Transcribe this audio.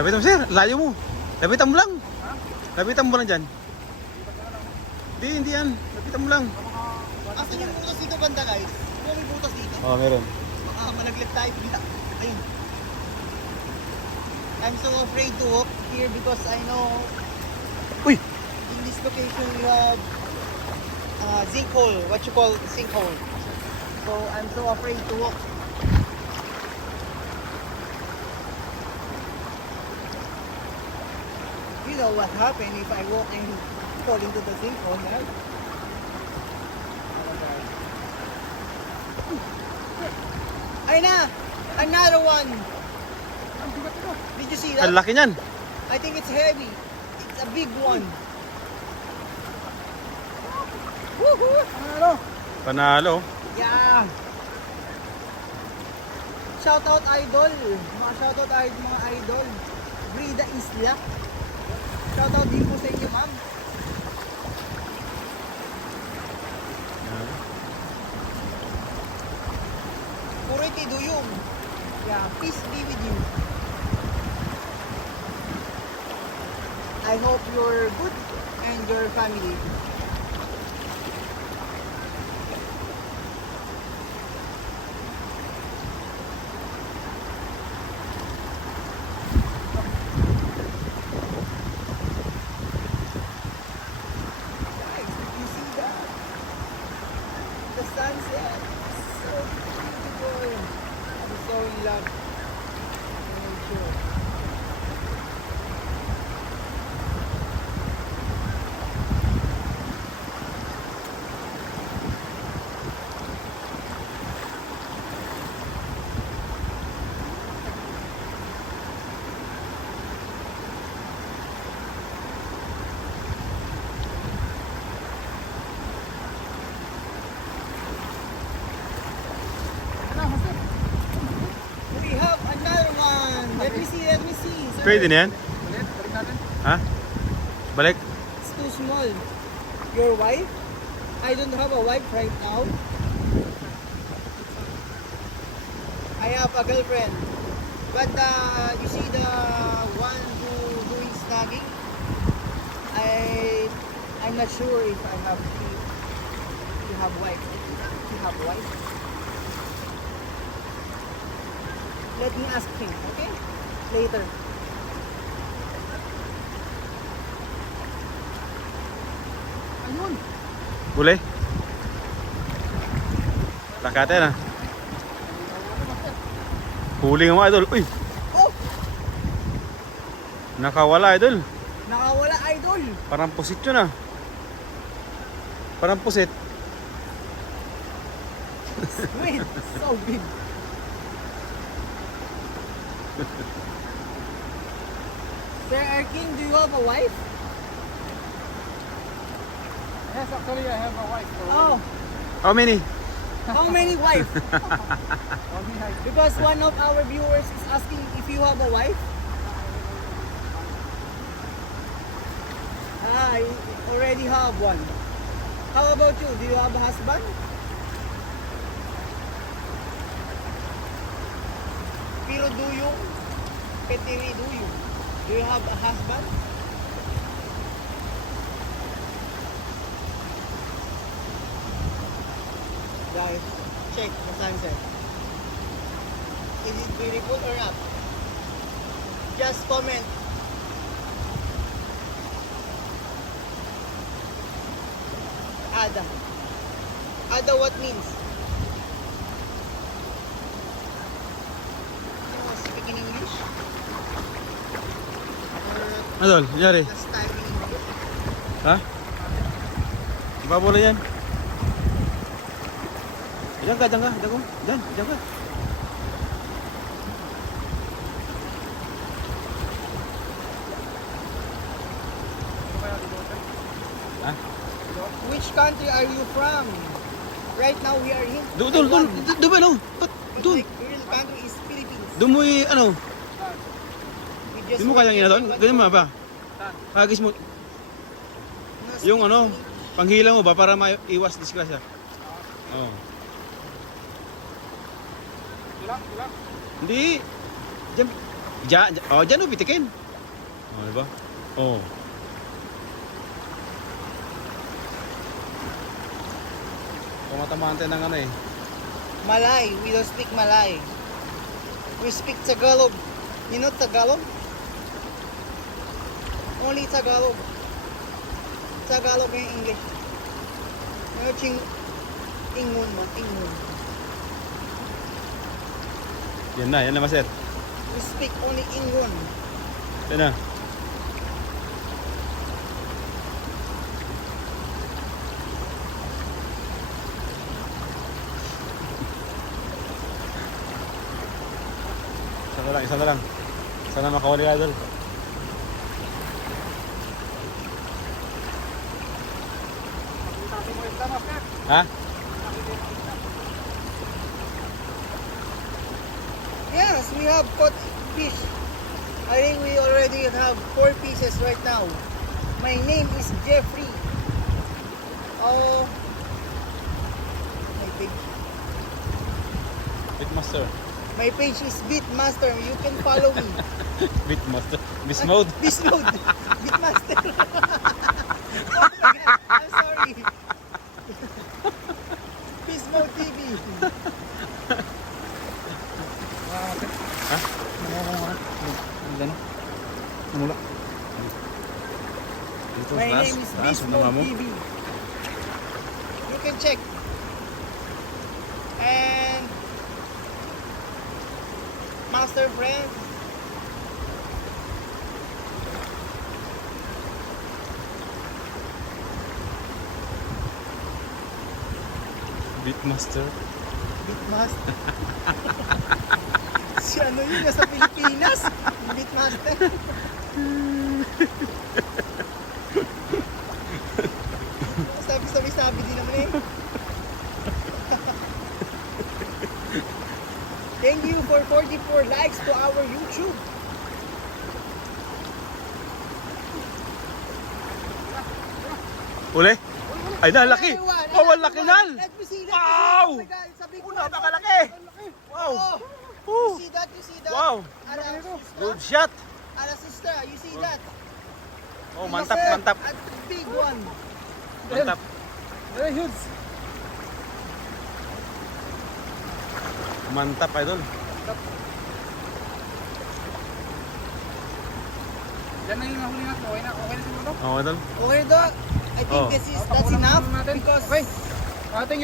Lapitan mo, sir. Layo mo. Lapitan mo lang. Lapitan mo lang dyan. Hindi, hindi yan. Lapitan mo lang. Asan yung butas dito banda guys? Kung may butas dito, Oo, oh, meron. baka malaglag tayo. Bila. Ayun. I'm so afraid to walk here because I know Uy! in this location we have uh, zinc hole, what you call sinkhole. So I'm so afraid to walk. Know what happened if I walk and fall into the sinkhole, right? Ay na! Another one! Did you see that? Ang laki niyan. I think it's heavy. It's a big one. Woohoo! Ano? Panalo. Yeah. Shoutout idol. Mga shoutout idol, mga idol. Brida Isla. Shoutout din po sa inyo, ma'am. Purity Duyong. Yeah, peace be with you. I hope you're good and your family. Guys, you see that? The sunset. So beautiful. I'm so in love. with nature. We have another one. Let me see, let me see. sir. Pwede na yan? Ha? Balik? It's too small. Your wife? I don't have a wife right now. I have a girlfriend. But uh, you see the one who doing snagging? I I'm not sure if I have if you have wife. If you have wife. Let me ask him, okay? Later. Ayun. Uli? Lakate na. Huli nga mga idol. Uy! Oh! Nakawala idol. Nakawala idol. Parang pusit yun ah. Parang pusit. Wait, so big. Sir Erkin, do you have a wife? Yes, actually I have a wife. Oh, How many? how many wife? Because one of our viewers is asking if you have a wife. Ah, I already have one. How about you? Do you have a husband? Pero do you? Petiri do you? Do you have a husband? Guys, check the sunset. Is it beautiful or not? Just comment. Ada. Ada what means? Speaking English? Typing English? Ha? Iba na yan. Diyan ka, diyan ka. Diyan ko. Diyan, diyan ka. Ha? Which country are you from? Right now we are in Doon, doon, doon. Taiwan. Doon ba, no? But my real country is Philippines. Doon mo ano? Doon mo kayang ina doon? Ganyan mo ba? Hagis mo. Yung ano, English. panghila mo ba para maiwas disgrasya? Oo. Ilang, ilang. Hindi. Diyan. Diyan, oh, diyan ubitikin. Oh, di ba? Oh. Tumatamaan tayo ng ano eh. Malay. We don't speak Malay. We speak Tagalog. You know Tagalog? Only Tagalog. Tagalog and English. Ano ching Ingun mo, Ingun. Yan na, yan na master. We speak only Ingun. Yan na. Isa na lang, isa na lang. Sana makawali idol. Ha? We have caught fish. I think we already have four pieces right now. My name is Jeffrey. Oh, my page. Beatmaster. My page is Beatmaster. You can follow me. Beatmaster. Beast mode. Mode. Beatmaster. Oh I'm sorry. Namula. Dito, My taas. name is Taas, ano mo? TV. You can check. And Master Friend. Beatmaster. Beatmaster. si ano yun, nasa Pilipinas. Beatmaster. sabi sabi sabi din naman eh. Thank you for 44 likes to our YouTube. Uli? Ay, na, laki! Oh, ang laki see. Wow! Oh my God, it's a big Oh, one. napakalaki! Wow! You see that? You see that? Wow! Good shot! ala, sister, you see that? Oh, mantap, mantap. A big one. Mantap. Very huge. Mantap, idol. Yan na yung nahuli natin. Okay na, okay na siguro to. Oh, idol. Okay, Doc. I think Oh. this is Oh, that's enough because Okay. Ating